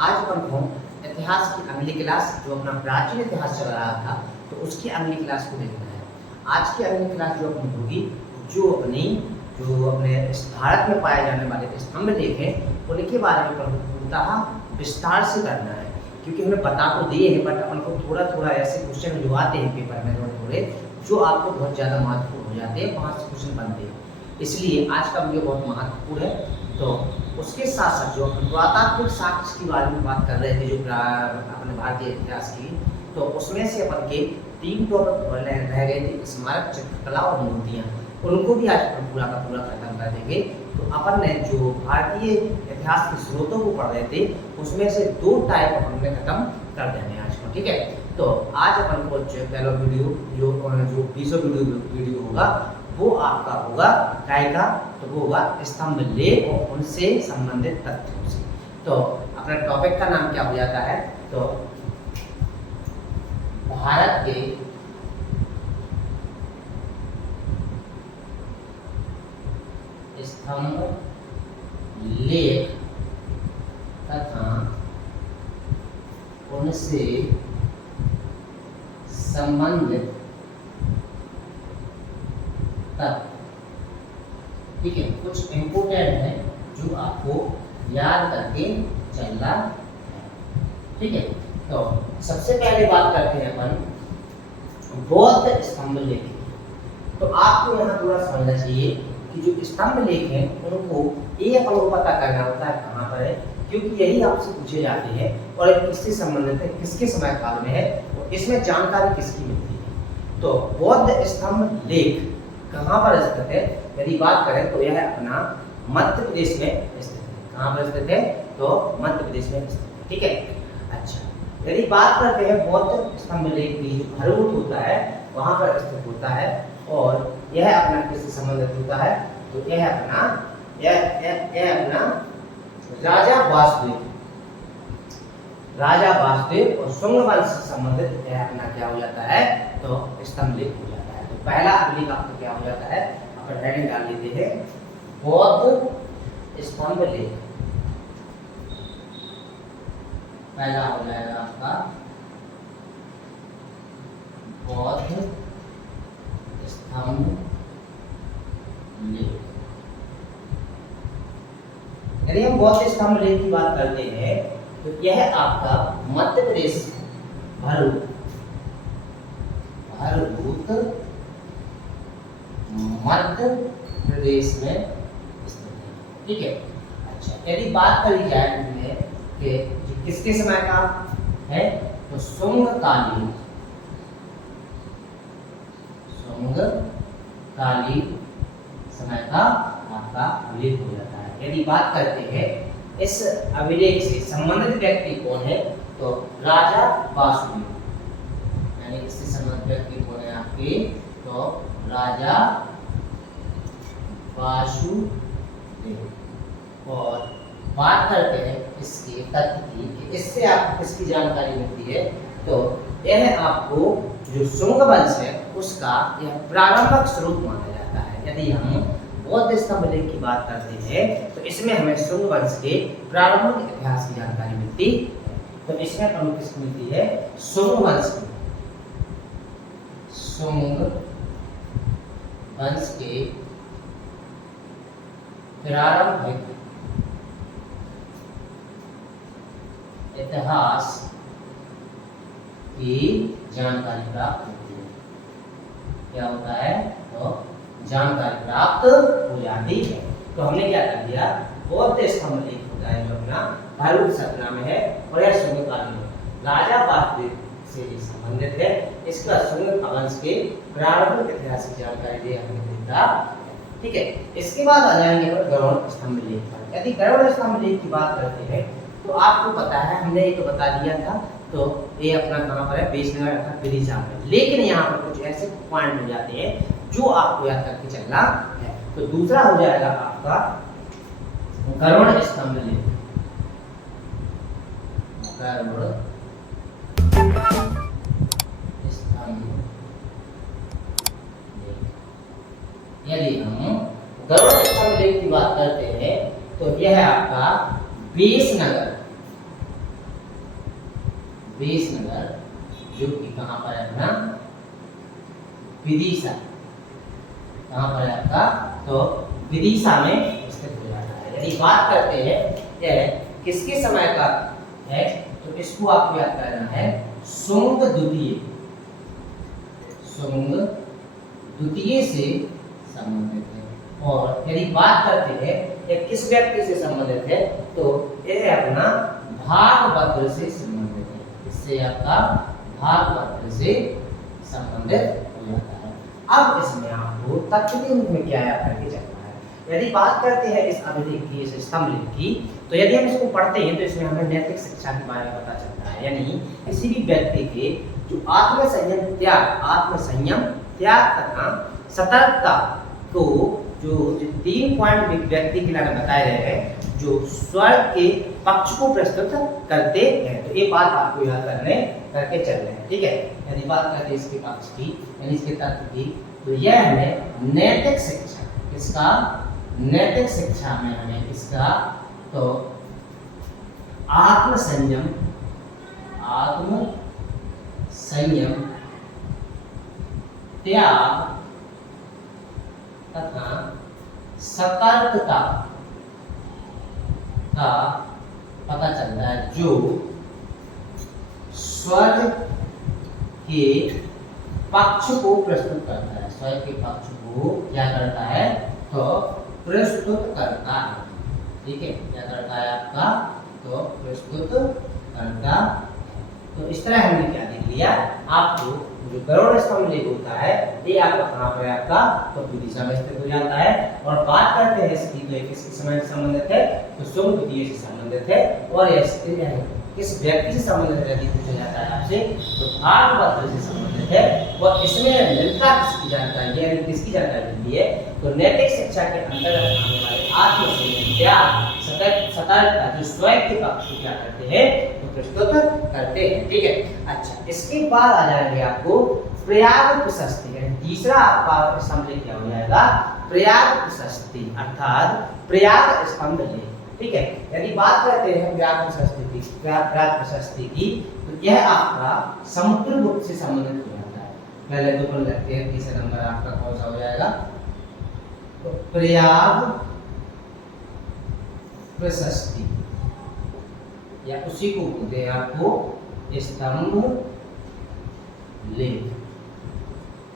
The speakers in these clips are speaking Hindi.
आज अपन को इतिहास की अगली क्लास, जो अपना प्राचीन इतिहास चल रहा था, तो उसकी अगली क्लास को देखना है। आज की अगली क्लास जो अपनी होगी, जो अपने इस भारत में पाए जाने वाले स्तंभ लेख हैं, उनके बारे में अपन को पूर्णतः विस्तार से करना है। क्योंकि हमें बता तो दिए हैं, बट अपन को थोड़ा थोड़ा ऐसे क्वेश्चन जो आते हैं पेपर में थोड़े थोड़े, जो आपको बहुत ज़्यादा महत्वपूर्ण हो जाते हैं, 5 क्वेश्चन बनते हैं। इसलिए आज का वीडियो बहुत महत्वपूर्ण है। तो उसके साथ साथ जो अपन पुरातात्विक साक्ष्य के बारे में बात कर रहे थे, जो अपने भारतीय इतिहास की, तो उसमें से अपन के 3 टॉपिक रह गए थे, स्मारक, चित्रकला और मूर्तियाँ। उनको भी आज अपन पूरा का पूरा खत्म कर देंगे। तो अपन ने जो भारतीय इतिहास के स्रोतों को पढ़ रहे थे, उसमें से 2 टाइप अपन ने खत्म कर देने आज को, ठीक है। तो आज अपन को पहला वीडियो जो 20 वीडियो होगा, वो आपका होगा का, तो वो होगा स्तंभ लेख और उनसे संबंधित तथ्यों से। तो अपना टॉपिक का नाम क्या हो जाता है, तो भारत के स्तंभ लेख तथा उनसे संबंधित तथ्य। ठीक है, कुछ इंपोर्टेंट है जो आपको याद करके चलना है, ठीक है। तो सबसे पहले बात करते हैं अपन बौद्ध स्तंभ लेख। तो आपको यहाँ थोड़ा समझना चाहिए कि जो स्तंभ लेख हैं, उनको ये अपन को पता करना होता है कहाँ पर है, क्योंकि यही आपसे पूछे जाते हैं और किससे संबंधित है, किसके समय काल में है, और इसमें जानकारी किसकी मिलती है। तो बौद्ध स्तंभ लेख कहाँ पर स्थित है, यदि बात करें तो यह अपना मध्य प्रदेश में स्थित है। कहाँ पर स्थित है, तो मध्य प्रदेश में स्थित है, ठीक है। अच्छा, यदि बात करते हैं बौद्ध स्तंभ लेख की, जो भरूच होता है वहां पर स्थित होता है, और यह अपना किससे संबंधित होता है, तो यह अपना राजा वासुदेव और शुंग वंश से संबंधित यह अपना क्या हो जाता है, तो स्तंभ लेख हो जाता है। तो पहला लेख आपका क्या हो जाता है, अपन हेडिंग डाल लेते हैं बौद्ध स्तंभ लेख। पहला हो जाएगा आपका बौद्ध स्तंभ लेख। यदि हम बौद्ध स्तंभ लेख की बात करते हैं, तो यह आपका मध्य प्रदेश भरूच मध्य प्रदेश में स्थित है, ठीक है। अच्छा, यदि बात करी जाए इनमें कि किसके समय का है, तो शुंग कालीन समय का आपका अभिलेख हो जाता है। यदि बात करते हैं इस अभिलेख से संबंधित व्यक्ति कौन है, तो राजा वासुदेव, यानी इससे संबंधित व्यक्ति कौन है आपके, तो राजा वासुदेव। और बात करते हैं इसके तथ्य की कि इससे आपको किसकी जानकारी मिलती है, तो यह आपको जो शुंग वंश है उसका यह प्रारंभिक स्रोत माना जाता है। यदि हम बौद्ध स्तंभ लेख की बात करते हैं, तो इसमें हमें शुंग वंश के प्रारंभिक इतिहास की जानकारी मिलती है। तो इसमें प्रमुख किसकी मिलती है, शुंग वंश की, शुंग वंश के प्रारंभिक इतिहास की जानकारी प्राप्त होती है। क्या होता है, तो जानकारी प्राप्त हो जाती है। तो हमने क्या कर दिया, बौद्ध स्तंभ लेख होता है जो अपना भरूच सतना में है, और यह शुंग कालीन राजा वासुदेव से संबंधित है। इसका शुंग वंश के प्रारंभिक इतिहास की जानकारी दे हमें देता है, ठीक है। इसके बाद आ जाएंगे गरुड़ स्तंभ लेख पर। यदि गरुड़ स्तंभ लेख की बात करते हैं, तो आपको पता है, हमने ये तो बता दिया था, तो ये अपना कहाँ पर है, बेसनगर अर्थात विदिशा में। लेकिन यहाँ पर कुछ ऐसे पॉइंट हो जाते हैं जो आपको याद करके चलना है। तो दूसरा हो जाएगा आपका गरुड़ स्तंभ लेख। गरुड़ स्तंभ लेख, यदि हम गरुड़ स्तंभ लेख की बात करते हैं, तो यह आपका बेसनगर विसनगर, जो कि कहाँ पर है अपना विदिशा, कहाँ पर है आपका तो विदिशा में स्थित हो जाता है। यदि बात करते हैं यह किसके समय का है तो इसको आपको याद करना है शुंग द्वितीय, शुंग द्वितीय से संबंधित है। और यदि बात करते हैं यह किस व्यक्ति से संबंधित है तो यह अपना भागभद्र से संबंधित है, इससे आपका भागभद्र से संबंधित हो जाता है। अब इसमें आपको तथ्य के रूप में क्या याद करके चलना है। यदि बात करते हैं इस अभिलेख की, इस स्तंभलेख की, तो यदि हम इसको पढ़ते हैं तो इसमें हमें नैतिक शिक्षा के बारे में पता चलता है। यानी किसी भी व्यक्ति के जो आत्मसंयम त्याग तथा सतर्कता को जो 3 पॉइंट व्यक्ति के लिए बताए गए हैं जो स्वर्ग के पक्ष को प्रस्तुत करते हैं। तो ये बात आपको याद करके चल रहे हैं, ठीक है। यदि बात करते हैं इसके पक्ष की यानी इसके तत्व की, तो यह हमें नैतिक शिक्षा, इसका नैतिक शिक्षा में हमें इसका तो आत्मसंयम त्याग तथा सतर्कता का पता चलता है, जो स्वर्ग के पक्ष को प्रस्तुत करता है। स्वर्ग के पक्ष को क्या करता है तो प्रस्तुत करता है, ठीक है। क्या करता है आपका तो प्रस्तुत करता है। तो इस तरह हमने क्या देख लिया, आपको जो गरुड़ स्तंभलेख होता है ये आपका कहाँ पर है आपका तो विदिशा में स्थित हो जाता है। और बात करते हैं इसकी तो किसके समय से संबंधित है तो शुंग द्वितीय से संबंधित है। और यह किस व्यक्ति से संबंधित है यदि पूछा जाता है आपसे तो भागभद्र से संबंधित है। और इसमें मिलता किसकी जानकारी है, किसकी जानकारी मिलती है तो नैतिक शिक्षा के अंतर्गत आने वाले आत्मसंयम त्याग सतर्कता जो स्वयं के पक्ष को क्या करते हैं तो प्रस्तुत करते हैं, ठीक है। अच्छा, इसके बाद आ जाएंगे आपको प्रयाग प्रशस्ति, यानी तीसरा आपका स्तंभलेख क्या हो जाएगा प्रयाग प्रशस्ति अर्थात प्रयाग स्तंभलेख, ठीक है। यदि बात करते हैं प्रयाग प्रशस्ति की तो यह आपका समुद्रगुप्त से संबंधित हो जाता है। पहले तो पढ़ लेते हैं, तीसरा नंबर आपका कौन सा हो जाएगा तो प्रयाग प्रशस्ति या उसी को बोलते हैं आपको स्तंभ लेख,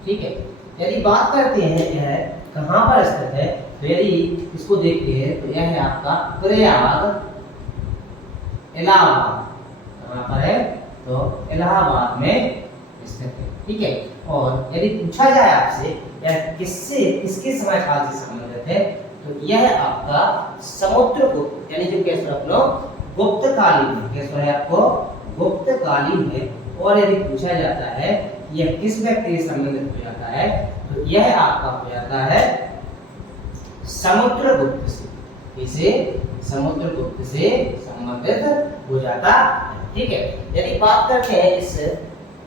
ठीक है। यदि बात करते हैं यह कहाँ पर स्थित है तो यदि इसको देखते हैं तो यह है आपका प्रयाग इलाहाबाद, कहाँ पर है तो इलाहाबाद में स्थित है, ठीक है। और यदि पूछा जाए आपसे यह किसके समय काल से संबंधित है तो यह आपका समुद्रगुप्त यानी जो कैसे रख लो गुप्तकालीन है, कैसे है आपको गुप्तकालीन है। और यदि पूछा जाता है यह किस व्यक्ति से संबंधित हो जाता है तो यह आपका हो जाता है समुद्रगुप्त से, इसे समुद्रगुप्त से संबंधित हो जाता है, ठीक है। यदि बात करते हैं इस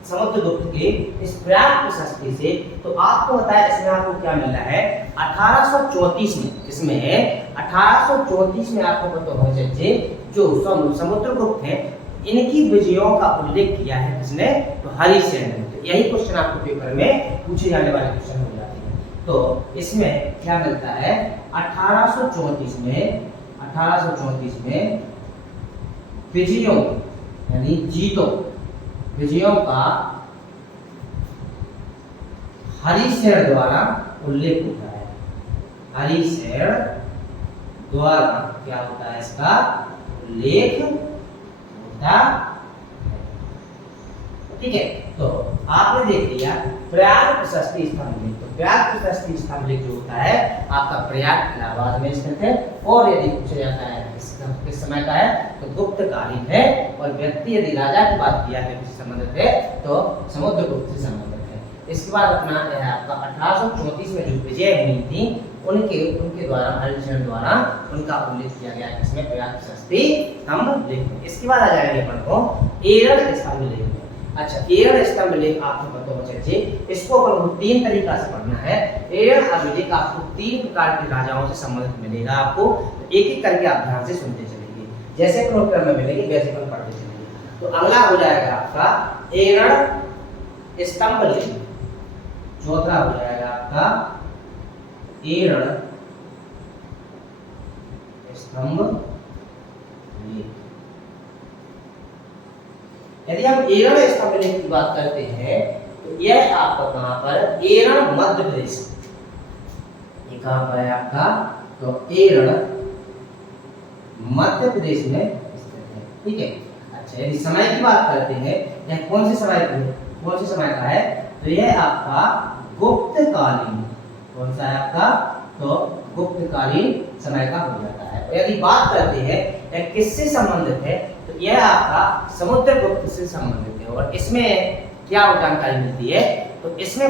समुद्रगुप्त के इस प्रयाग प्रशस्ति से तो आपको बताया इसमें आपको क्या मिला है 1834 में, किसमें है 1834 में आपको पता हो चाहिए जो समुद्रगुप्त हैं इनकी विजयों का उल्लेख किया है किसने तो हरिसेन ने। तो यही क्वेश्चन आपको पेपर में पूछे जाने वाले क्वेश्चन हो जाते हैं। तो इसमें क्या मिलता है 1834 में विजयों यानी विजयों का हरिसेन द्वारा उल्लेख होता है। हरिसेन द्वारा क्या होता है इसका उल्लेख होता है, ठीक है। तो आपने देख लिया प्रयाग प्रशस्ति स्तंभलेख। तो प्रयाग प्रशस्ति स्तंभलेख जो होता है आपका प्रयाग इलाहाबाद में स्थित है। और यदि पूछा जाता है किस समय का है तो गुप्तकालीन है। और व्यक्ति यदि राजा की बात किया है किससे संबंधित है तो समुद्रगुप्त से संबंधित है। इसके बाद अपना यह आपका 1834 में जो विजय हुई थी उनके द्वारा हरिसेन द्वारा उनका उल्लेख किया गया है इसमें प्रयाग प्रशस्ति स्तंभलेख में। इसके बाद आ जाएंगे अपन को एरड़ स्तंभलेख में। अच्छा, एरड़ स्तंभलेख आपको पता होना चाहिए, इसको अपन को 3 तरीका से पढ़ना है। एरड़ अभिलेख आपको 3 प्रकार के राजाओं से संबंधित मिलेगा। आपको एक एक करके आप ध्यान से सुनते चलेंगे, जैसे क्रम में मिलेंगे वैसे अपन पढ़ते चलेंगे। तो अगला हो जाएगा आपका एरण स्तंभ लेख। चौथा हो जाएगा आपका एरण स्तंभ लेख। यदि हम एरण स्तंभ लेख की बात करते हैं तो यह आपका कहां पर, एरण मध्य प्रदेश, ये कहां पर है आपका, तो एरण मध्य प्रदेश में स्थित है। ठीक है। अच्छा, यदि समय की बात करते हैं, यह कौन से समय का है, तो यह आपका गुप्तकालीन, कौन सा है आपका, तो गुप्तकालीन समय का हो जाता है। और यदि बात करते हैं यह किससे संबंधित है, तो यह आपका समुद्रगुप्त से संबंधित है। और इसमें क्या जानकारी मिलती है, तो इसमें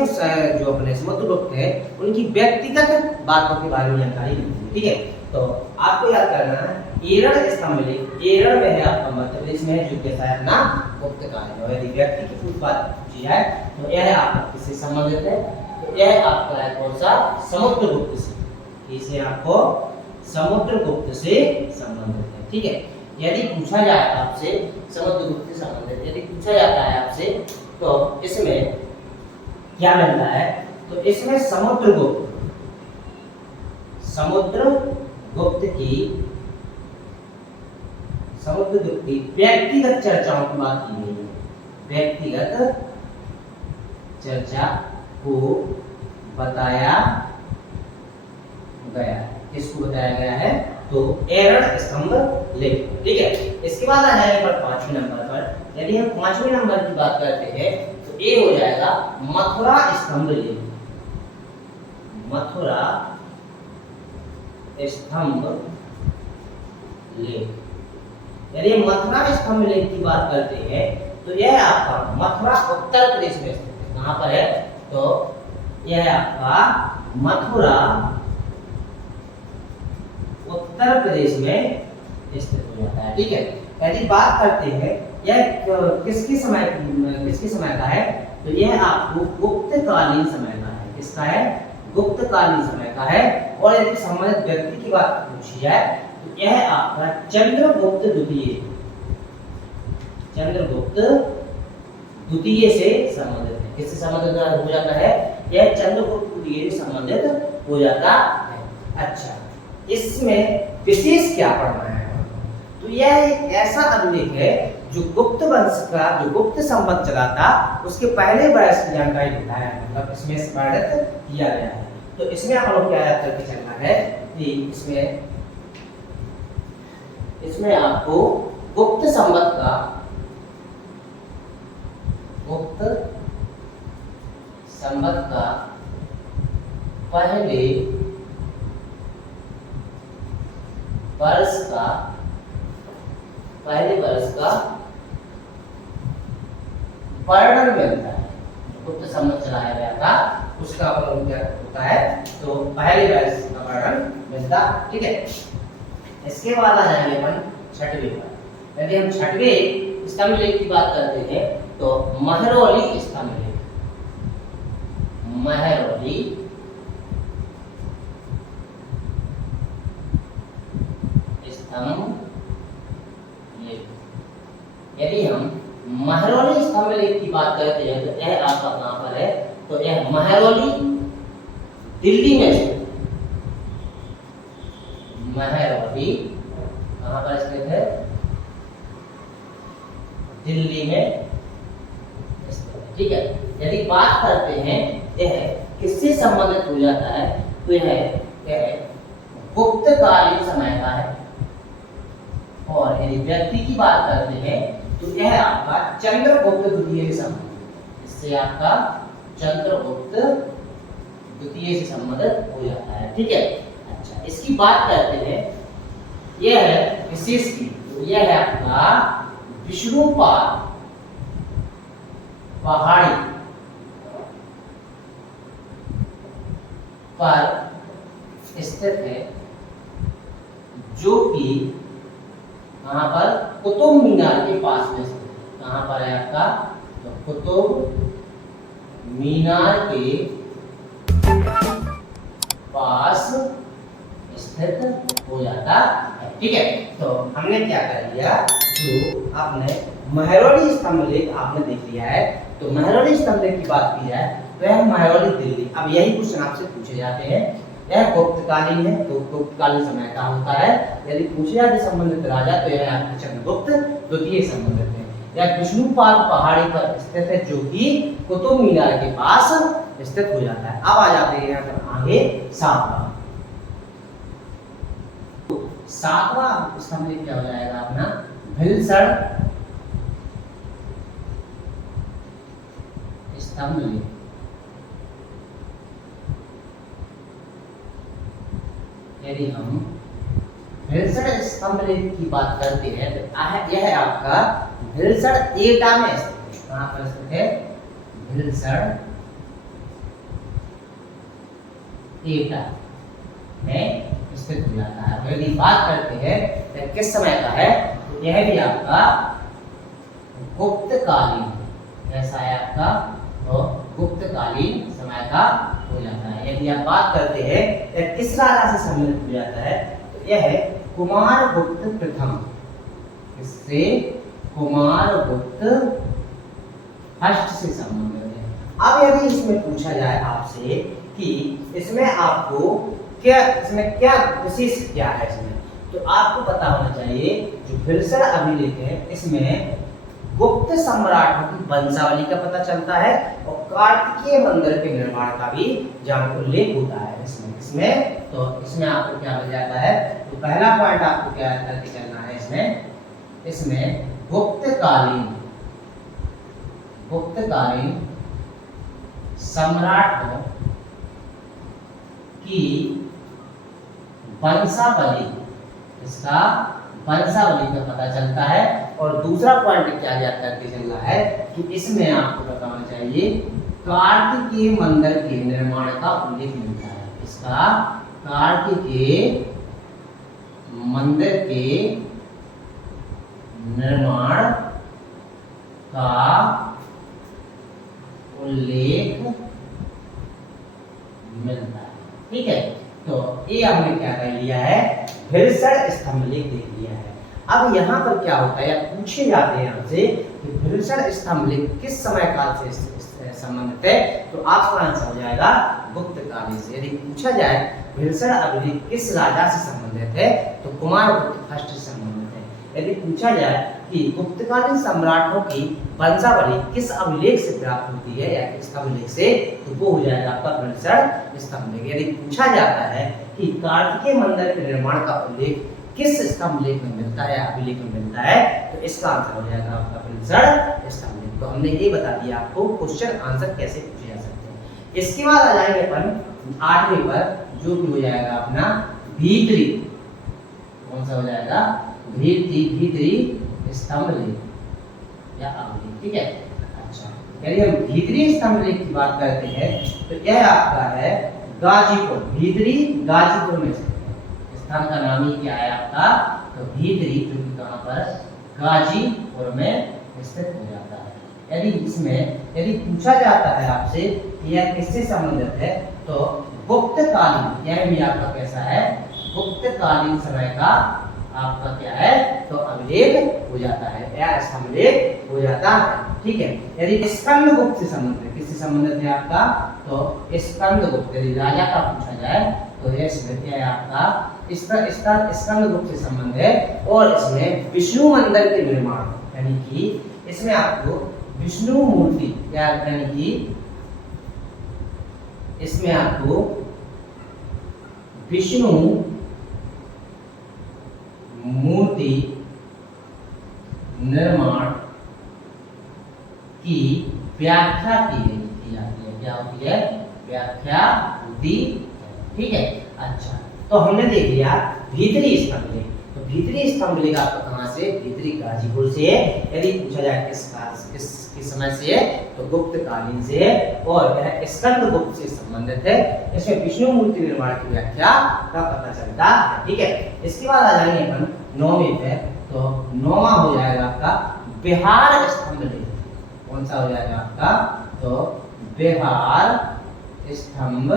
जो अपने समुद्रगुप्त है उनकी व्यक्तिगत बातों के बारे में जानकारी मिलती है। ठीक है। तो आपको याद करना है एरण स्तंभ लेख, एरण में है आपका मध्य प्रदेश में है, जो कैसा है अपना गुप्तकालीन। और यदि व्यक्ति की कुछ बात की जाए तो यह आपका किससे संबंधित है, तो यह आपका है कौन सा, समुद्रगुप्त से। इसे आपको समुद्रगुप्त से संबंधित है। ठीक है। यदि पूछा जाए आपसे समुद्रगुप्त से संबंधित, यदि पूछा जाता है आपसे, तो इसमें क्या मिलता है, तो इसमें समुद्रगुप्त की व्यक्तिगत चर्चाओं की बात की गई है। व्यक्तिगत चर्चा को बताया गया, किसको बताया गया है, तो एरण स्तंभ लेख। ठीक है। इसके बाद आ जाएंगे पर 5वें नंबर पर। यदि हम 5वें नंबर की बात करते हैं तो ये हो जाएगा मथुरा स्तंभ लेख। मथुरा स्तंभ लेख। यदि मथुरा स्तंभ लेख की बात करते हैं तो यह आपका मथुरा उत्तर प्रदेश में स्थित है। कहां पर है, तो यह आपका मथुरा उत्तर प्रदेश में स्थित हो जाता है। ठीक है। यदि बात करते हैं यह किसके समय का है, तो यह आपको गुप्तकालीन समय का है। किसका है, गुप्तकालीन समय का है। और यदि संबंधित व्यक्ति की बात पूछी जाए तो यह आपका चंद्रगुप्त द्वितीय, चंद्रगुप्त द्वितीय से संबंधित है। किससे संबंधित हो जाता है, यह चंद्रगुप्त द्वितीय से संबंधित हो जाता है। अच्छा, इसमें विशेष क्या पढ़ना है, तो यह एक ऐसा अभिलेख है जो गुप्त वंश का, जो गुप्त संवत चला था, उसके पहले वर्ष की जानकारी देता है। मतलब इसमें वर्णित किया गया है। तो इसमें आप लोग क्या याद करके चलना है कि इसमें आपको गुप्त संवत का, गुप्त संवत का पहले वर्ष का वर्णन मिलता है। गुप्त संवत चलाया गया था उसका वर्णन क्या होता है, तो पहले वर्ष का वर्णन मिलता। ठीक है। इसके बाद आ जाएंगे अपन 6वें पर। यदि हम 6वें स्तंभ लेख की बात करते हैं तो महरौली स्तंभ लेख, महरौली स्तंभ लेख। यदि हम महरौली स्तंभ लेख की बात करते हैं तो यह आपका कहां पर है, तो यह महरौली दिल्ली में स्थित, महरौली कहां पर स्थित है, दिल्ली में स्थित है। ठीक है। यदि बात करते हैं यह किससे संबंधित हो जाता है, तो यह गुप्तकालीन समय का है। और यदि व्यक्ति की बात करते हैं तो यह आपका चंद्रगुप्त द्वितीय से संबंधित, इससे आपका चंद्रगुप्त द्वितीय से संबंधित हो जाता है। ठीक है। अच्छा, इसकी बात करते हैं, यह है विशेष की, तो यह है आपका विष्णुपाद पहाड़ी पर स्थित है, जो कि कहां पर, कुतुब मीनार के पास में स्थित है। कहां पर है आपका, तो कुतुब मीनार के पास स्थित हो जाता है। ठीक है, तो हमने क्या कर लिया, जो आपने महरौली स्तंभ लेख आपने देख लिया है। तो महरौली स्तंभ लेख की बात की जाए तो यह महरौली दिल्ली, अब यही क्वेश्चन आपसे पूछे जाते हैं। यह गुप्तकालीन है, तो गुप्तकालीन समय का होता है। यदि पूछे जाते संबंधित राजा तो यह आपके चंद्रगुप्त द्वितीय संबंधित है। यह विष्णुपाद पहाड़ी पर स्थित है, जो कि कुतुब मीनार के पास स्थित हो जाता है। अब आ जाते हैं यहाँ पर आगे सातवां। सातवां स्तंभ लेख क्या हो जाएगा अपना, भिलसर स्तंभ लेख। यदि हम भिलसर स्तंभ लेख की बात करते हैं तो यह आपका भिलसर एटा में स्थित है। कहां पर स्थित है, भिलसर एटा में स्थित हो जाता है। यदि बात करते हैं तो किस समय का है, तो यह भी आपका गुप्तकालीन, ऐसा है आपका, तो गुप्तकालीन समय का हो जाता है। यदि आप बात करते हैं तो किस राजा से संबंधित हो जाता है, तो यह है कुमारगुप्त प्रथम। इससे कुमारगुप्त फर्स्ट से संबंधित है। अब यदि इसमें पूछा जाए आपसे कि इसमें आपको क्या, इसमें क्या विशेष क्या है इसमें, तो आपको पता होना चाहिए जो भिलसर अभिलेख है इसमें गुप्त सम्राटों की वंशावली का पता चलता है और कार्तिकेय मंदिर के निर्माण का भी जहाँ उल्लेख होता है इसमें। तो इसमें आपको क्या मिल जाता है, तो पहला पॉइंट आपको क्या करके चलना है इसमें गुप्तकालीन सम्राटों की वंशावली, इसका वंशावली का पता चलता है। और दूसरा पॉइंट क्या याद करके चलना है कि इसमें आपको पता होना चाहिए कार्तिकेय मंदिर के निर्माण का उल्लेख मिलता है। इसका कार्तिकेय मंदिर के निर्माण का उल्लेख मिलता है। ठीक है, तो ये हमने क्या कर लिया है, भिलसर स्तंभ लेख देख लिया है। अब यहाँ पर क्या होता है, या पूछे जाते हैं हमसे कि भिलसर स्तंभ लेख किस समय काल से संबंधित है, तो आपका आंसर हो जाएगा गुप्तकालीन से। यदि पूछा जाए भिलसर अभिलेख किस राजा से संबंधित है, तो कुमारगुप्त फर्स्ट से संबंधित है। यदि पूछा जाए कि गुप्तकालीन सम्राटों की वंशावली किस अभिलेख से प्राप्त होती है या किस अभिलेख से, तो वो हो जाएगा आपका भिलसर स्तंभ लेख। यदि पूछा जाता है कि कार्तिकेय मंदिर के निर्माण का उल्लेख किस स्तंभ लेख में मिलता है या अभिलेख में मिलता है, तो इसका आंसर हो जाएगा आपका भिलसर स्तंभ लेख। तो हमने ये बता दिया आपको क्वेश्चन आंसर कैसे पूछे जा सकते हैं। इसके बाद आ जाएंगे अपन 8वें पर, जो कि हो जाएगा अपना भीतरी, कौन सा हो जाएगा, भीतरी स्तंभ लेख या अभिलेख। ठीक है, अच्छा, यदि हम भीतरी स्तंभ लेख की बात करते हैं तो यह आपका है गाजीपुर, भीतरी गाजीपुर में स्थित है। स्थान का नाम ही क्या है आपका, तो भीतरी, जो कि कहां पर, गाजीपुर में स्थित हो जाता है। यदि पूछा जाता है आपसे कि यह किससे संबंधित है, तो गुप्तकालीन, यह भी आपका कैसा है, गुप्तकालीन समय का आपका क्या है, तो अभिलेख हो जाता है या स्तंभ लेख हो जाता है। ठीक है, यदि स्कंदगुप्त से संबंधित है, किससे संबंधित है आपका, तो स्कंदगुप्त, यदि राजा का पूछा जाए तो यह स्मृति है आपका स्कंदगुप्त से संबंध है। और इसमें विष्णु मंदिर के निर्माण, यानी कि इसमें आपको विष्णु मूर्ति, यानी कि इसमें आपको विष्णु मूर्ति निर्माण की व्याख्या की जाती है। क्या होती है, व्याख्या होती है। ठीक है, अच्छा, तो हमने देख लिया भीतरी स्तंभ लेख। तो भीतरी स्तंभ लेख आपका कहां से, भीतरी गाजीपुर से है। यदि पूछा जाए किस समय से है, तो गुप्तकालीन से है और यह स्कंदगुप्त से संबंधित है। इसमें विष्णु मूर्ति निर्माण की व्याख्या का पता चलता है। ठीक है, इसके बाद आ जाएंगे अपन 9वें पे, तो 9वां हो जाएगा आपका बिहार स्तंभ लेख। कौन सा हो जाएगा आपका, तो बिहार स्तंभ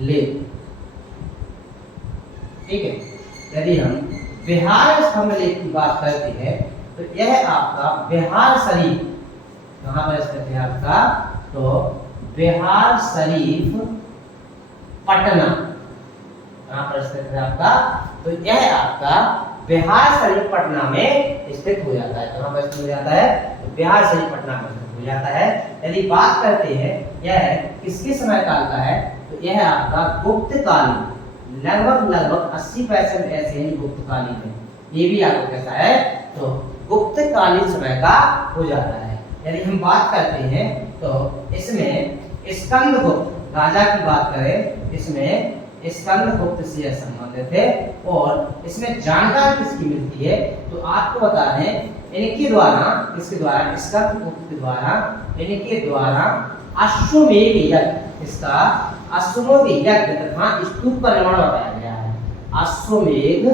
लेख। ठीक है। यदि हम बिहार स्तंभ लेख की बात करते हैं तो यह आपका बिहार शरीफ कहाँ पर स्थित है आपका, तो बिहार शरीफ पटना कहाँ पर स्थित है आपका, तो यह आपका बिहार शरीफ पटना में स्थित हो जाता है। कहाँ पर स्थित हो जाता है, तो बिहार शरीफ पटना में स्थित हो जाता है। यदि बात करते हैं यह किसके समय काल का है, तो यह आपका गुप्त कालीन, लगभग 80% ऐसे ही गुप्त कालीन है। ये भी आपको कैसा है, तो गुप्त कालीन समय का हो जाता है। यदि हम बात करते हैं तो इसमें स्कंदगुप्त राजा की बात करें, इसमें स्कंदगुप्त से संबंधित है। और इसमें जानकारी किसकी मिलती है, तो आपको बता दें इनके द्वारा, किसके द्वारा, स्कंदगुप्त के द्वारा, इनके द्वारा अश्वमेध यज्ञ, इसका अश्वमेध यज्ञ तथा स्तूप का निर्माण बताया गया है। अश्वमेध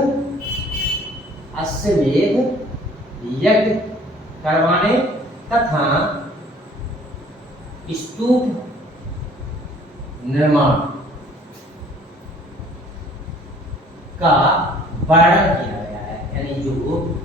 यज्ञ करवाने तथा स्तूप निर्माण का वर्णन किया गया है। यानी जो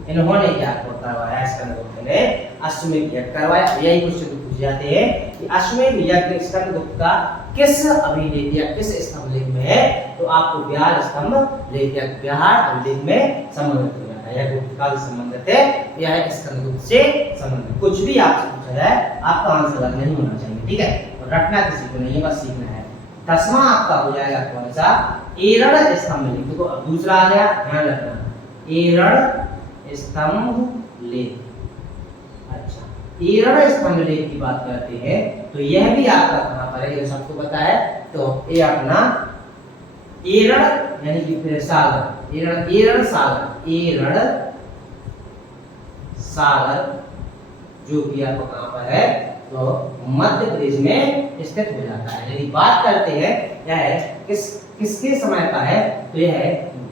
इन्होंने क्या करवाया, स्कंदगुप्त ने अश्वमेध यज्ञ करवाया। यही क्वेश्चन पूछ जाते हैं कि अश्वमेध यज्ञ स्कंदगुप्त का किस अभिलेख या किस स्तंभ लेख में है, तो आपको बिहार स्तंभ लेख या बिहार अभिलेख में संबंधित हो जाता है। यह गुप्त काल से संबंधित है, यह स्कंदगुप्त से संबंधित। कुछ भी आपसे पूछा जाए आपका आंसर गलत नहीं होना चाहिए, ठीक है। और रटना किसी को नहीं है, बस सीखना है। 10वां आपका हो जाएगा कौन सा, एरण स्तंभ लेख। देखो अब दूसरा आ गया, ध्यान रखना, एरण स्तंभ लेख। अच्छा, एरण स्तंभ लेख की बात करते हैं तो यह भी आपका कहां पर है, ये सबको पता है। तो ये अपना एरण यानी कि सागर, एरण सागर जो कि आपको कहां पर है, तो मध्य प्रदेश में स्थित हो जाता है। यदि बात करते हैं यह किसके समय का है, तो यह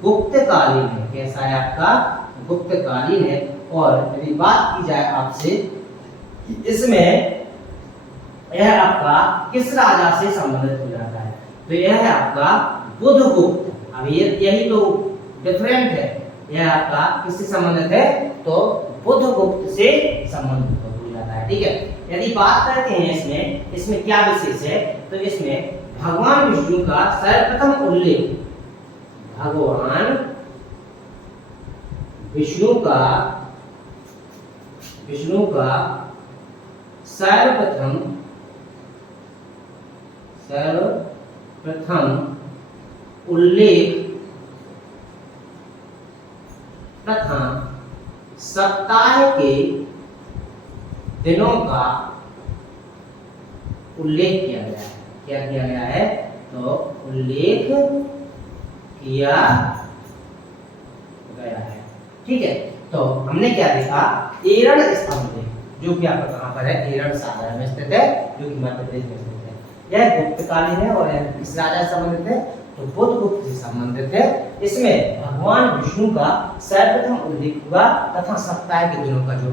गुप्त कालीन है। कैसा है आपका, गुप्त कालीन है। और यदि बात की जाए आपसे इसमें यह आपका किस राजा से संबंधित हो जाता है, तो यह है आपका बुधगुप्त। अब यही तो डिफरेंट है, यह आपका किससे संबंधित है, तो बुधगुप्त से संबंधित हो जाता है, ठीक है। यदि बात करते हैं इसमें क्या विशेष है, तो इसमें भगवान विष्णु का सर्वप्रथम उल्लेख, भगवान विष्णु का सर्वप्रथम उल्लेख तथा सप्ताह के दिनों का उल्लेख किया गया है। क्या किया गया है, तो उल्लेख किया गया है, ठीक है। तो हमने क्या देखा, एरण स्तंभ लेख जो कि आपका कहां पर है, एरण सागर में स्थित है, जो कि मध्य प्रदेश में स्थित है। यह गुप्त कालीन है और किस राजा से संबंधित है, तो बुधगुप्त से संबंधित है। इसमें भगवान विष्णु का सर्वप्रथम उल्लेख हुआ तथा सप्ताह के दिनों का जो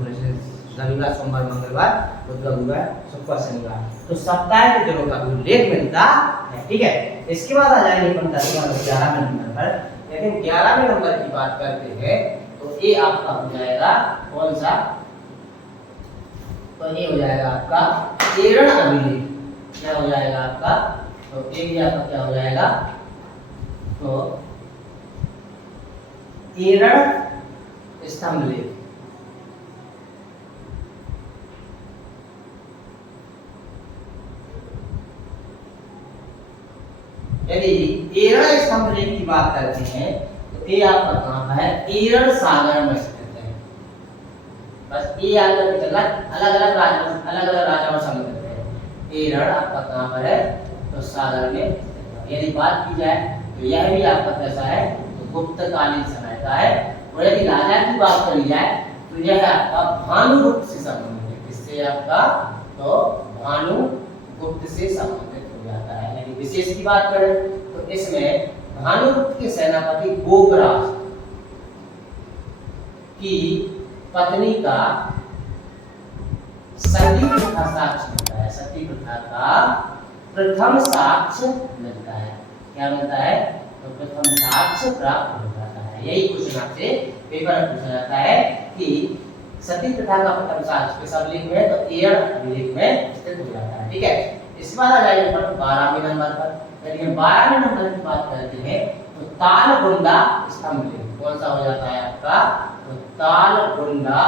रविवार, सोमवार, मंगलवार, बुधवार, गुरुवार, शुक्रवार, शनिवार, तो सप्ताह के दिनों का उल्लेख मिलता है, ठीक है। इसके बाद आ जाएंगे अपन 11वें नंबर पर। लेकिन 11वें नंबर की बात करते हैं तो ये आपका हो जाएगा कौन सा, तो ये हो जाएगा आपका एरण अभिलेख। क्या हो जाएगा आपका, तो ये भी आपका क्या हो जाएगा, तो एरण स्तंभ लेख। यदि एरण स्तंभ लेख की बात करते हैं तो ये आपका कहां पर है, एरण सागर में स्थित है। बस ये याद करके चलना, अलग अलग राजाओं संबंधित है। एरण आपका कहां पर है, तो सागर में स्थित है। यदि बात की जाए तो यह भी आपका कैसा है, तो गुप्त कालीन समय का है। और यदि राजा की बात करी जाए तो यह आपका भानुगुप्त से संबंधित है। किससे आपका, तो भानुगुप्त से संबंधित हो जाता है। यदि विशेष की बात करें तो इसमें भानुगुप्त के सेनापति गोपराज की पत्नी का सती प्रथा साक्ष्य मिलता है। सती प्रथा का प्रथम साक्ष्य मिलता है। क्या मिलता है, तो प्रथम साक्ष्य प्राप्त हो जाता है। यही क्वेश्चन आपसे पेपर में पूछा जाता है कि सती प्रथा का प्रथम साक्ष्य किस अभिलेख में है, तो एयर अभिलेख में स्थित हो जाता है। ठीक है, इसके बाद आ जाएंगे 12वें नंबर पर। यदि हम 12वें नंबर की बात करते हैं तो तालगुंडा स्तंभ लेख कौन सा हो जाता है आपका, तो तालगुंडा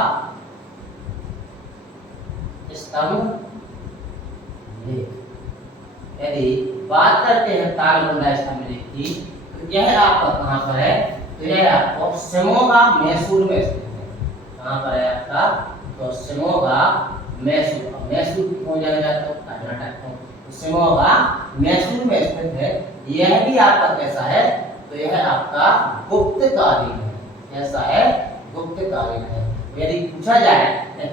स्तंभ लेख। यदि बात करते हैं तालगुंडा स्तंभ लेख की, तो यह आपका कहां पर है, तो यह आपको शिमोगा मैसूर में स्थित है। कहां पर है आपका, तो शिमोगा मैसूर, मैसूर हो जाएगा तो कर्नाटक को, तो शिमोगा मैसूर में स्थित है। यह भी आपका कैसा है, तो यह आपका गुप्तकालीन है। कैसा है, गुप्तकालीन है। यदि पूछा जाए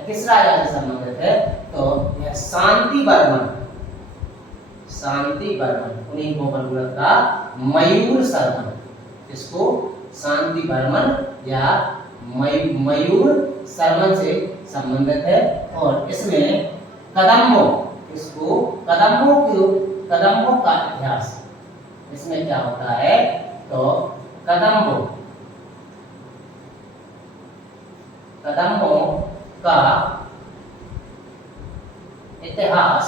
किस राजा से संबंधित है, तो यह शांति बर्मन, शांति बर्मन, उन्हीं गोपालपुर का मयूर शर्मन, इसको शांति बर्मन या मयूर शर्मन से संबंधित है। और इसमें कदम्बों, इसको कदम्बों का इतिहास, इसमें क्या होता है, तो कदम्बों का इतिहास,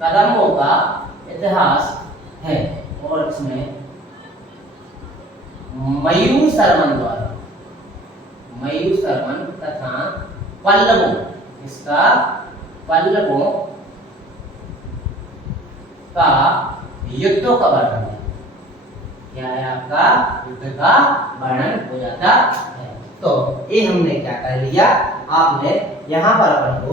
कदम्बों का इतिहास है। और इसमें मयूर शर्मन द्वारा, मयूर शर्मन तथा पल्लवों, इसका पल्लवों का युद्धों का वर्णन है। क्या है आपका, युद्ध का वर्णन हो जाता है। तो ये हमने क्या कर लिया, आपने यहाँ पर अपन को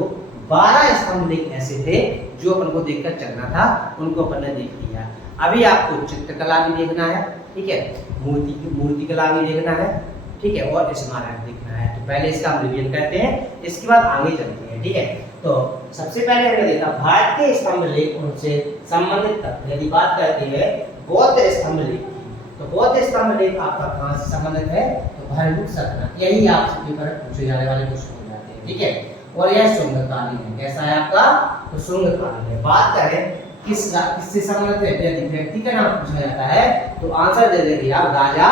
12 स्तंभ लेख ऐसे थे जो अपन को देखकर चलना था, उनको अपन ने देख लिया। अभी आपको चित्रकला भी देखना है, ठीक है, मूर्ति कला भी देखना है, ठीक है, और स्मारक देखना है। तो पहले इसका हम रिवीजन करते हैं, इसके बाद आगे चलते हैं। ठीक है, तो सबसे पहले हमने देखा भारत के स्तंभ लेख उनसे संबंधित तथ्य। यदि बात करते हैं बौद्ध स्तंभ लेख की, तो बौद्ध स्तंभ लेख आपका कहां से संबंधित है, तो भरतमुख सल्तनत। यही आपसे पेपर में पूछे जाने वाले क्वेश्चन हो जाते हैं। ठीक है, और यह शुंगकालीन है। कैसा है आपका, तो शुंगकालीन है। बात करें किससे संबंधित है, यदि व्यक्ति का नाम पूछा जाता है तो आंसर दे देंगे आप राजा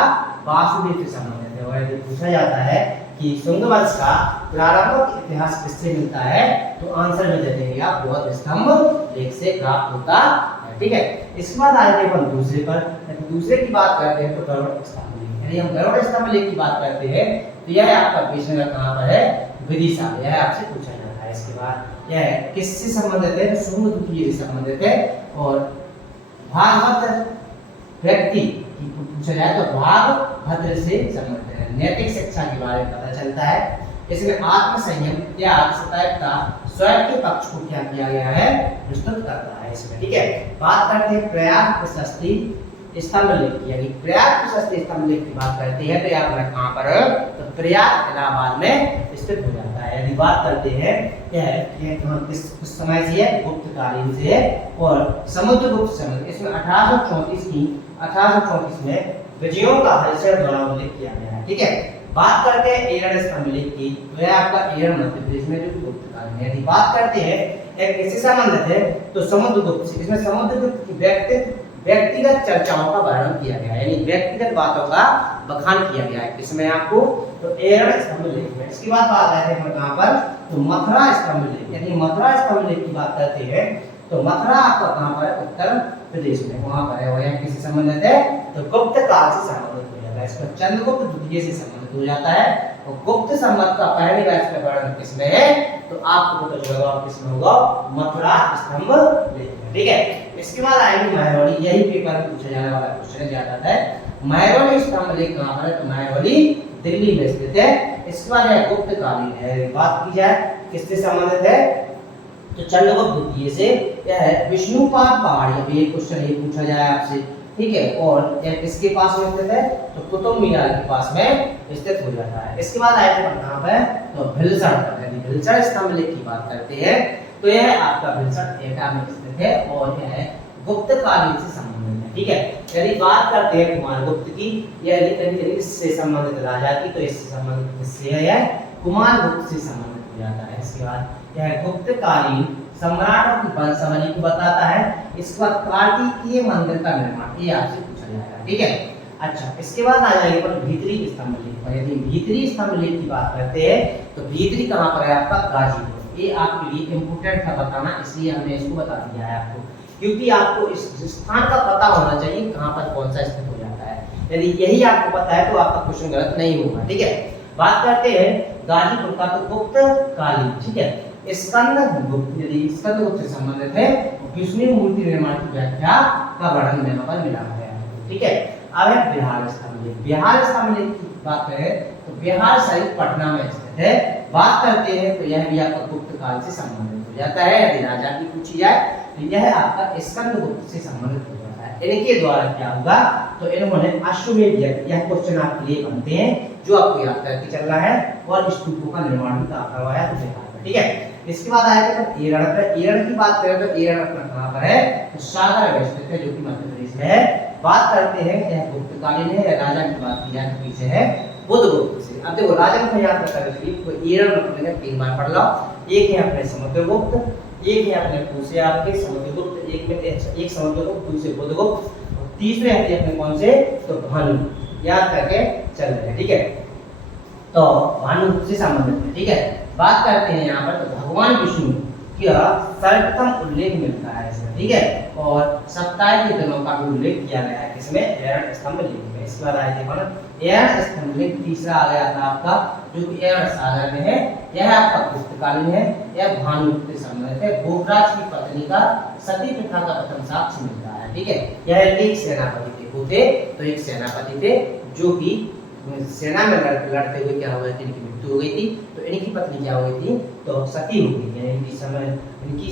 वासुदेव से संबंधित है। और यदि पूछा जाता है कि शुंग वंश का प्रारंभिक इतिहास किससे मिलता है, तो आंसर में दे देंगे आप बौद्ध स्तंभ लेख से प्राप्त होता है। ठीक है, इसके बाद आएंगे अपन दूसरे पर। यदि दूसरे की बात करते हैं तो गरुड़ स्तंभ लेख। यदि हम गरुड़ स्तंभ लेख की बात करते हैं तो यह आपका विजयनगर कहां पर है, विदिशा, यह आपसे पूछा जाता है। इसके बाद यह किससे संबंधित है, शुंग द्वितीय से संबंधित है। और भागवत व्यक्ति की पूछा जाए तो भागभद्र से संबंधित है। नैतिक शिक्षा के बारे में पता चलता है। इसमें आत्मसंयम, त्याग, सतर्कता, स्वयं के पक्ष को क्या किया गया है, प्रस्तुत करता है इसमें। ठीक है, बात करते हैं प्रयाग प्रशस्ति स्तंभ लेख की। यदि प्रयाग प्रशस्ति स्तंभ लेख की बात करते हैं तो यह कहां पर, तो प्रयाग इलाहाबाद में स्थित हो जाता है। यदि बात करते हैं यह किस समय से है, गुप्तकालीन से है। और समुद्रगुप्त समय, इसमें 1834 में विजयों का हलचल द्वारा उल्लेख किया गया है। ठीक है, बात करते हैं एयर स्तंभ लेख की, तो यह आपका एयर मध्य प्रदेश में जो गुप्तकालीन है। यदि बात करते हैं एक किससे संबंधित है, तो समुद्रगुप्त से। इसमें समुद्रगुप्त की व्यक्तिगत चर्चाओं का वर्णन किया गया है, यानी व्यक्तिगत बातों का बखान किया गया है। इसमें आपको तो एयर स्तंभ लेख में। इसके बाद बात आते हैं कहां पर, तो मथुरा स्तंभ लेख। यदि मथुरा स्तंभ लेख की बात करते हैं तो मथुरा आपका कहां पर है, उत्तर प्रदेश में, वहां पर है। और यह किससे संबंधित है, तो गुप्त काल से संबंधित हो जाता है। इसमें चंद्रगुप्त द्वितीय से संबंधित हो जाता है। और गुप्त संवत का पहले बैच में वर्णन किसमें है, तो आपको पता चलेगा किसमें होगा, मथुरा स्तंभ लेख में। ठीक है, इसके बाद आएगी महरौली। यही पेपर में पूछा जाने वाला क्वेश्चन है ज्यादा है। महरौली स्तंभ लेख कहां पर है, तो महरौली दिल्ली में स्थित है। इसके बाद है गुप्तकालीन है। बात की जाए किससे संबंधित है, तो चंद्रगुप्त द्वितीय से। यह है विष्णुपाद पहाड़ी। अभी एक क्वेश्चन ये पूछा जाए आपसे, ठीक है। और यह किसके पास में स्थित है, तो कुतुब मीनार के पास में स्थित हो जाता है। इसके बाद आए थे कहां पर, तो भिलसर पर। यदि भिलसर स्तंभ लेख की बात करते हैं तो यह आपका भिलसर एटा में स्थित है और यह गुप्तकालीन से संबंधित है। ठीक है, यदि बात करते हैं कुमार गुप्त की, यदि इससे संबंधित राजा की, तो इससे संबंधित किससे है, यह कुमार गुप्त से संबंधित हो जाता है। इसके बाद यह गुप्तकालीन सम्राट और वंशावली को बताता है। इसके बाद कार्तिकेय मंदिर का निर्माण, ये आपसे पूछा जाएगा, ठीक है। अच्छा, इसके बाद आ जाएगा पर भीतरी स्तंभ लेख पर। यदि भीतरी स्तंभ लेख की बात करते हैं तो भीतरी कहाँ पर है आपका? गाजीपुर। ये आपके लिए इम्पोर्टेंट था बताना, इसलिए हमने इसको बता दिया है आपको, क्योंकि आपको इस स्थान का पता होना चाहिए कहाँ पर कौन सा स्थित हो जाता है। यदि यही आपको पता है तो आपका क्वेश्चन गलत नहीं होगा, ठीक है। बात करते हैं गाजीपुर का, तो गुप्त कालीन, ठीक है। स्कंदगुप्त, यदि स्कंदगुप्त से संबंधित है, विष्णु मूर्ति निर्माण की व्याख्या का वर्णन यहाँ पर मिला है, ठीक है। अब है बिहार स्तंभ लेख। बिहार स्तंभ लेख की बात करें तो बिहार शरीफ पटना में स्थित है। बात करते हैं तो यह भी आपका गुप्त काल से संबंधित हो जाता है। यदि राजा की पूछी जाए तो यह आपका स्कंदगुप्त से संबंधित हो जाता है। इनके द्वारा क्या होगा? तो इन्होंने अश्वमेध यज्ञ, यह क्वेश्चन आपके लिए बनते हैं जो आपको याद करके चलना है, और स्तूपों का निर्माण भी करवाया बिहार, ठीक है। इसके बाद आएगा तो एरण पर। एरण की बात करें तो एरण अपना कहां पर है? तो सागर में स्थित है, जो कि मध्य प्रदेश में है। बात करते हैं यह गुप्तकालीन है, या राजा की बात की जाए तो पीछे है बुधगुप्त से। अब देखो राजा को याद करने के लिए तो एरण अपने 3 बार पढ़ लो। एक है अपने समुद्रगुप्त, एक है अपने दूसरे आपके समुद्रगुप्त, एक में एक समुद्रगुप्त, दूसरे बुधगुप्त, और तीसरे आते अपने कौन से? तो भानु। याद करके चल रहे हैं, ठीक है। तो भानु से संबंधित है, ठीक है। बात करते हैं यहाँ पर तो भगवान विष्णु का सर्वप्रथम उल्लेख मिलता है इसमें, ठीक है। और सप्ताह के दिनों का भी उल्लेख किया गया है किसमें? एरण स्तंभ लेख में। इसके बाद आए थे एरण स्तंभ लेख, तीसरा आ गया था आपका जो कि एरण सागर में है। यह आपका गुप्तकालीन है, यह भानुगुप्त से संबंधित है। भोगराज की पत्नी का सती प्रथा का प्रथम साक्ष्य मिलता है, ठीक है। यह एक सेनापति थे, वो थे तो एक सेनापति थे जो कि सेना में लड़ते हुए क्या हुआ थी? इनकी मृत्यु हो गई थी। तो इनकी पत्नी क्या हुई थी? तो सती हो गई थी, इनकी समय इनकी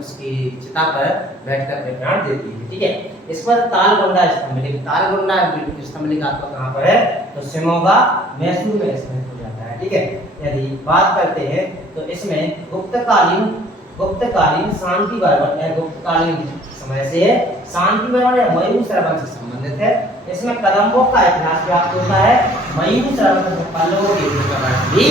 उसकी चिता पर बैठकर अपने प्राण दे दिए थे, ठीक है। इस पर तालगोंडा स्तंभ लेख, तालगोंडा स्तंभ लेख आपका कहाँ पर है? तो शिमोगा मैसूर में स्थित हो जाता है, ठीक है। यदि बात करते हैं तो इसमें गुप्तकालीन शांति वर्मन या गुप्तकालीन समय से है, शांति वर्मन या मयूर श्रवण से संबंधित है। इसमें कदम्बों का इतिहास प्राप्त होता है। मयूर श्रवण से पल्लवों के युग का वर्णन भी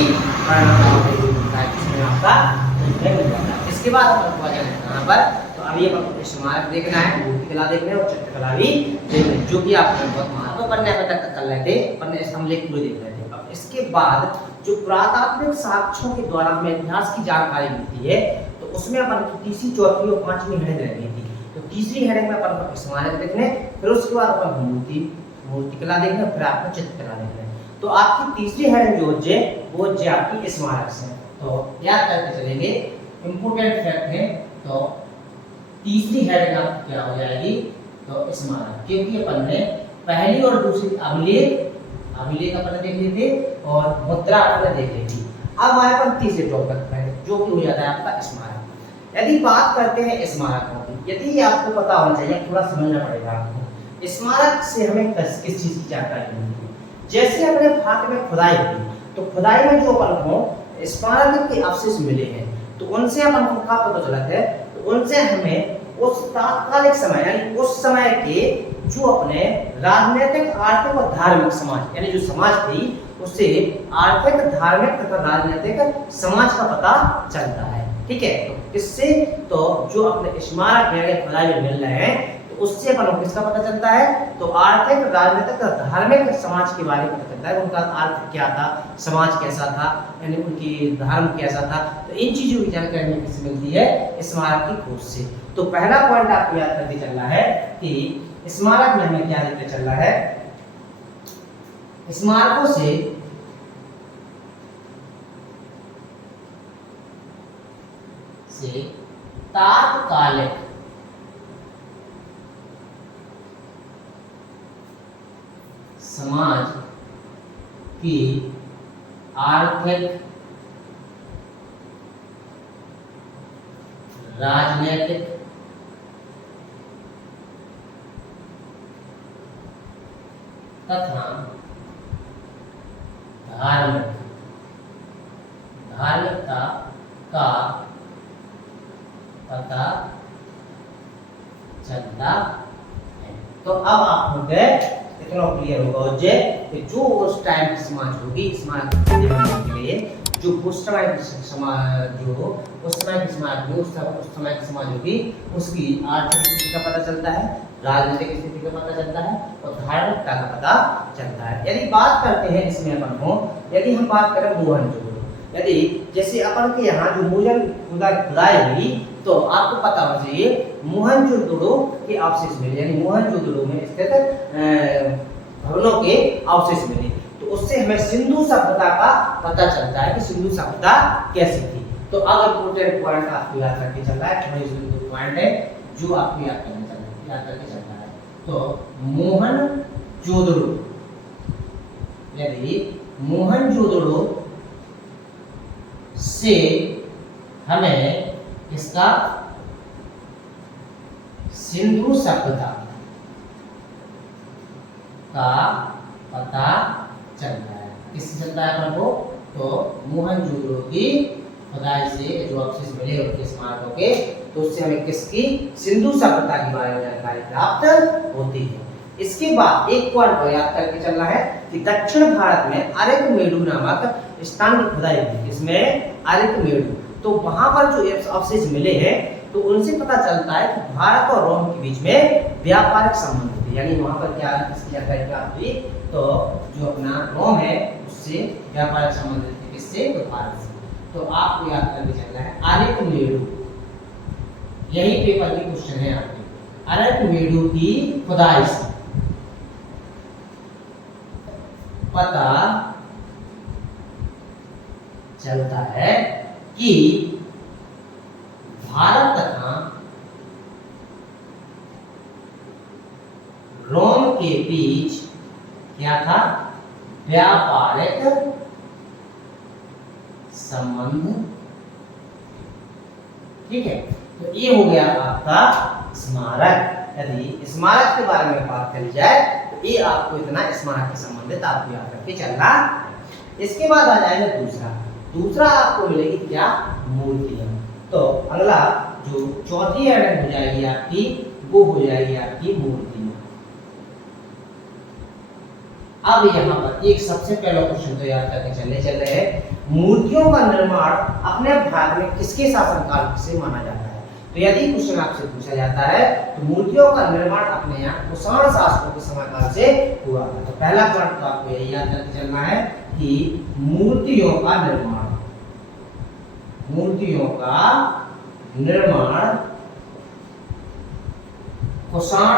होता है, इसमें आपका मिल जाता है। इसके बाद आपको यहाँ पर तो अभी आपको स्मारक देखना है, मूर्तिकला देखना है और चित्रकला भी देखना है, जो कि आपने बहुत महत्व पढ़ने में तक कर रहे थे, पढ़ने स्तंभ लेख पूरे देख रहे थे। अब इसके बाद जो पुरातात्विक साक्ष्यों के द्वारा हमें इतिहास की जानकारी मिलती है, तो उसमें अपन की तीसरी, चौथी और पांचवी हेडिंग रह गई थी। तो तीसरी हेडिंग में अपन स्मारक देखने, फिर उसके बाद अपन मूर्तिकला देखने, फिर आपको चित्रकला देखने। तो आपकी तीसरी हेडिंग जो है वो है आपकी स्मारक से। तो याद करके चलेंगे, इंपोर्टेंट फैक्ट है। तो तीसरी हेडिंग आपकी क्या हो जाएगी? तो स्मारक, क्योंकि अपन ने पहली और दूसरी अभिलेख अपन देख लिए थे और मुद्रा अपन देख ली थी। अब हमारे पास तीसरे टॉपिक पर जो कि हो जाता है आपका स्मारक। यदि बात करते हैं स्मारकों की, यदि आपको पता होना चाहिए, थोड़ा समझना पड़ेगा आपको, स्मारक से हमें किस चीज की जानकारी मिलती है। जैसे अपने भारत में खुदाई हुई, तो खुदाई में जो अपन को स्मारक के अवशेष मिले हैं, तो उनसे अपन को क्या पता चला है? तो उनसे हमें उस तात्कालिक समय यानी उस समय के जो अपने राजनीतिक, आर्थिक और धार्मिक समाज, यानी जो समाज थी उससे आर्थिक, धार्मिक तथा राजनीतिक समाज का पता चलता है, ठीक है। तो इससे तो जो अपने स्मारक है खुदाई में मिल रहे हैं, तो उससे अपन को किसका पता चलता है? तो आर्थिक, राजनीतिक तथा धार्मिक समाज के बारे में पता चलता है। उनका आर्थिक क्या था, समाज कैसा था, यानी उनकी धर्म कैसा था। तो इन चीजों की जानकारी हमें किससे मिलती है? स्मारक की खोज से। तो पहला पॉइंट आपको याद करके चलना है कि स्मारक में हमें क्या देखते चल रहा है? स्मारकों से तात्कालिक समाज की आर्थिक, राजनीतिक तथा धार्मिकता का पता चलता है। तो अब आप हो गए, इतना क्लियर होगा जो उस टाइम की समाज होगी स्मारक के लिए जो उस समय की समाज जो उस समय की समाज में उस समय की समाज होगी उसकी आर्थिक स्थिति का पता चलता है, राजनीतिक स्थिति का पता चलता है और धार्मिकता का पता चलता है। यदि बात करते हैं इसमें अपन को, यदि हम बात करें मोहनजोदड़ो, यदि जैसे अपन के यहाँ जो खुदाई हुई तो आपको पता होना चाहिए मोहनजोदड़ो के अवशेष मिले, यानी मोहनजोदड़ो में स्थित भवनों के अवशेष मिले, तो उससे हमें सिंधु सभ्यता का पता चलता है कि सिंधु सभ्यता कैसी थी। तो अब इम्पोर्टेंट पॉइंट आपको याद करके चल रहा है, थोड़ी पॉइंट है जो आपको याद करके चल रहा है। तो मोहनजोदड़ो, यदि मोहनजोदड़ो से हमें इसका सिंधु सभ्यता का पता चल रहा है। किससे चलता है अपन को? तो मोहनजोदड़ो की खुदाई से जो अवशेष मिले उनके स्मारकों के, तो उससे हमें किसकी सिंधु सभ्यता के बारे में जानकारी प्राप्त होती है। इसके बाद एक पॉइंट को याद करके चलना है कि दक्षिण भारत में अरिकमेडु नामक स्थान की खुदाई हुई, इसमें अरिकमेडु, तो वहां पर जो अवशेष मिले हैं तो उनसे पता चलता है कि भारत और रोम के बीच में व्यापारिक संबंध थे, यानी वहां पर क्या इसकी जानकारी प्राप्त हुई, तो जो अपना रोम है उससे व्यापारिक संबंध थे, किससे? तो भारत से। तो आपको याद करके चलना है अरिकमेडु, यही पेपर की क्वेश्चन है आपके, अरिकमेडु की खुदाई से पता चलता है कि भारत तथा रोम के बीच क्या था? व्यापारिक संबंध। ठीक है, तो ये हो गया आपका स्मारक। यदि स्मारक के बारे में बात करी जाए तो ये आपको इतना स्मारक से संबंधित आपको याद करके चलना है। इसके बाद आ जाएगा दूसरा आपको मिलेगी क्या? मूर्तियां। तो अगला जो चौथी हेडिंग हो जाएगी आपकी, वो हो जाएगी आपकी मूर्तियां। अब यहाँ पर एक सबसे पहला क्वेश्चन तो याद करके चल रहे हैं, मूर्तियों का निर्माण अपने भारत में किसके शासनकाल से माना जाता है? तो यदि क्वेश्चन आपसे पूछा जाता है तो मूर्तियों का निर्माण अपने यहाँ कुषाण शासकों के समयकाल से हुआ था। तो पहला पॉइंट तो आपको यही याद करके चलना है कि मूर्तियों का निर्माण कुषाण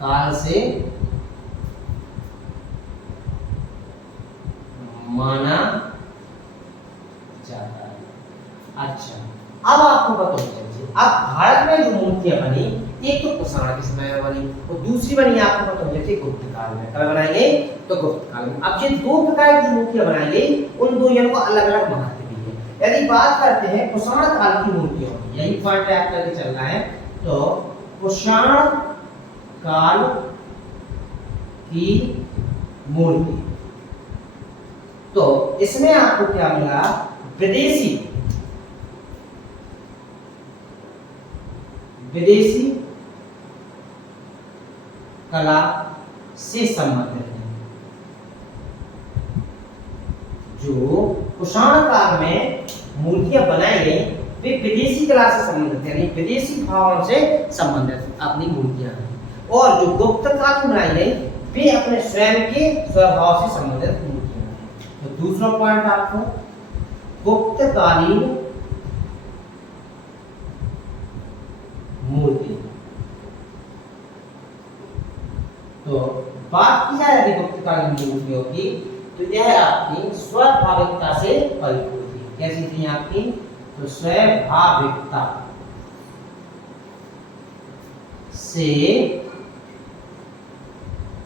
काल से माना जाता है। अच्छा, अब आपको पता होना चाहिए, अब भारत में जो मूर्तियां बनी, एक तो कुषाण के समय में बनी और दूसरी बनी आपको पता होना चाहिए गुप्त काल में। कब बनाई गई? तो गुप्त काल में। अब ये दो प्रकार की मूर्तियां बनाई गई, उन दोनों को अलग अलग महत्व भी है। यदि बात करते हैं कुषाण काल की मूर्तियों की, यही पॉइंट याद करके चलना है, तो कुषाण काल की मूर्ति, तो इसमें आपको क्या मिला? विदेशी कला से संबंधित है। जो कुषाण काल में मूर्तियां बनाई गई वे विदेशी कला से संबंधित, यानी विदेशी भावों से संबंधित अपनी मूर्तियां हैं, और जो गुप्त काल में बनाई गई वे अपने स्वयं के स्वभाव से संबंधित मूर्तियां हैं। तो दूसरा पॉइंट आपको गुप्तकालीन मूर्ति, तो बात की जाए यदि गुप्तकालीन मूर्तियों की, तो यह आपकी स्वाभाविकता से परिपूर्ण थी। कैसी थी आपकी? तो स्वाभाविकता से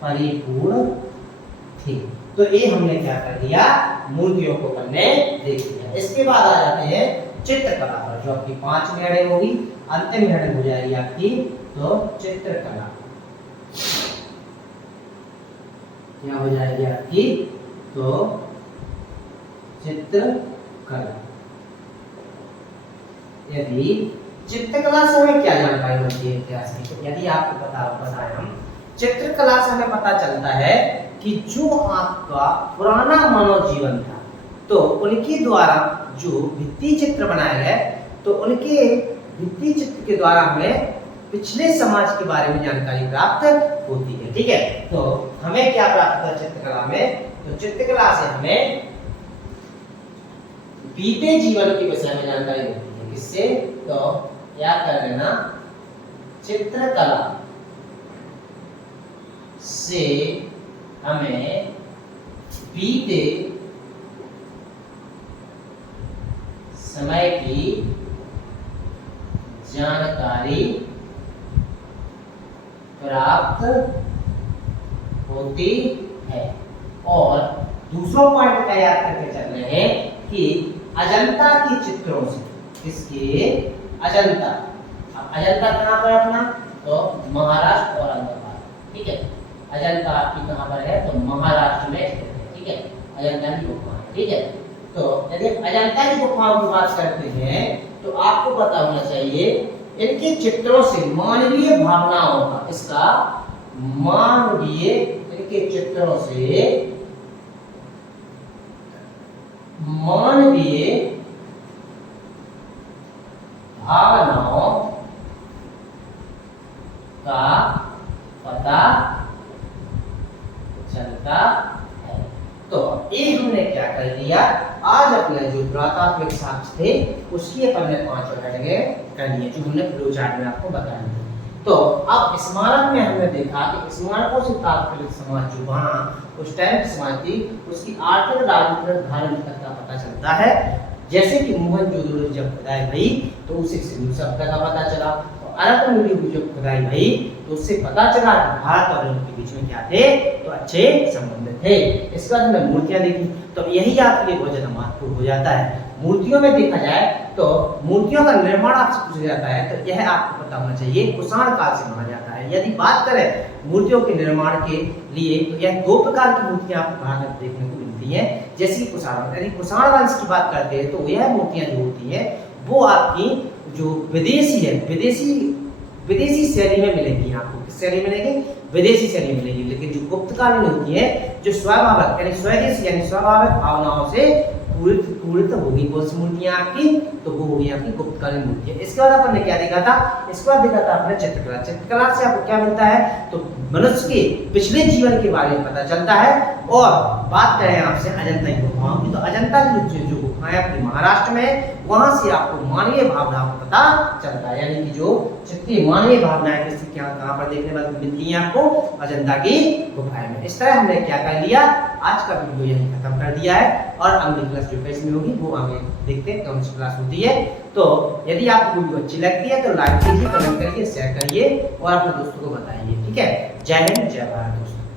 परिपूर्ण थी। तो ये हमने क्या कर दिया? मूर्तियों को करने देख दिया। इसके बाद आ जाते हैं चित्रकला पर, जो आपकी 5वीं हेडिंग होगी, अंतिम हेडिंग हो जाएगी आपकी, तो चित्रकला क्या हो जाएगी आपकी? तो चित्रकला। यदि चित्रकला से हमें क्या जानकारी मिलती है इतिहास की? तो यदि आपको पता हो, बताएं हम, चित्रकला से हमें पता चलता है कि जो आपका पुराना मानव जीवन था, तो उनके द्वारा जो भित्ति चित्र बनाए गए, तो उनके भित्ति चित्र के द्वारा हमें पिछले समाज के बारे में जानकारी प्राप्त होती है। ठीक है, तो हमें क्या प्राप्त होता है चित्रकला में? तो चित्रकला से हमें बीते जीवन के विषय में जानकारी होती है। किससे? तो याद कर लेना, चित्रकला से हमें बीते समय की जानकारी प्राप्त होती है। और दूसरा पॉइंट क्या याद करके चल रहे हैं कि अजंता के चित्रों से, किसके? अजंता। अब अजंता कहाँ पर अपना? तो महाराष्ट्र और औरंगाबाद। ठीक है, अजंता आपकी कहाँ पर है? तो महाराष्ट्र में स्थित है। ठीक है, अजंता की गुफा है। ठीक है, तो यदि अजंता की गुफाओं की बात करते हैं तो आपको पता होना चाहिए इनके चित्रों से मानवीय भावनाओं का, इसका मानवीय, इनके चित्रों से मानवीय भावनाओं का पता चलता है। तो ये हमने क्या कर लिया, आज अपने जो पुरातात्विक साक्ष्य थे उसकी अपन ने 5 जगह कर लिए, जो हमने फ्लो चार्ट में आपको बताया। तो अब स्मारक में हमने देखा कि स्मारकों से तात्कालिक समाज जो वहाँ उस टाइम की समाज थी, उसकी आर्थिक, राजनीतिक, धार्मिक का पता चलता है। जैसे कि मोहनजोदड़ो जब खुदाई भई तो उसे सिंधु सभ्यता का पता चला, अरब की जब खुदाई भई तो उससे पता चला कि भारत और यूरोप के बीच में क्या थे, तो अच्छे संबंध थे। इसके बाद हमने मूर्तियां देखी, तो यही आपके लिए बहुत ज्यादा महत्वपूर्ण हो जाता है। मूर्तियों में देखा जाए तो मूर्तियों का निर्माण आपसे पूछा जाता है, तो यह आपको पता होना चाहिए कुषाण काल से माना जाता है। यदि बात करें मूर्तियों के निर्माण के लिए, तो यह 2 प्रकार की मूर्तियां आपको भारत में देखने को मिलती हैं। जैसे कि कुषाण, यदि कुषाण वंश की बात करते हैं तो यह मूर्तियां जो होती हैं वो आपकी जो विदेशी है, विदेशी शैली में मिलेगी। आपको किस शैली मिलेगी? विदेशी शैली मिलेगी। लेकिन जो गुप्तकालीन होती है, जो स्वाभाविक यानी स्वदेशी यानी स्वाभाविक भावनाओं से पूरित होगी कौन सी मूर्तियां आपकी? तो वो होगी आपकी गुप्तकालीन मूर्तियां। इसके बाद अपन ने क्या देखा था? इसके बाद देखा था अपने चित्रकला। चित्रकला से आपको क्या मिलता है? तो मनुष्य के पिछले जीवन के बारे में पता चलता है। और बात करें आपसे अजंता की गुफाओं की, तो अजंता की जो गुफाएं आपकी महाराष्ट्र में, वहां से आपको मानवीय भावनाओं का पता चलता है। यानी कि जो जितनी मानवीय भावनाएं किसी क्या कहां पर देखने में मिलती हैं आपको? अजंता की गुफाएं में। इस तरह हमने क्या कर लिया, आज का वीडियो यही खत्म कर दिया है। और अगली क्लास जो कैसे होगी वो आगे देखते हैं कौन सी क्लास होती है। तो यदि आपको वीडियो अच्छी लगती है तो लाइक कीजिए, कमेंट करिए, शेयर करिए और अपने दोस्तों को बताइए। ठीक है, जय हिंद, जय भारत दोस्तों।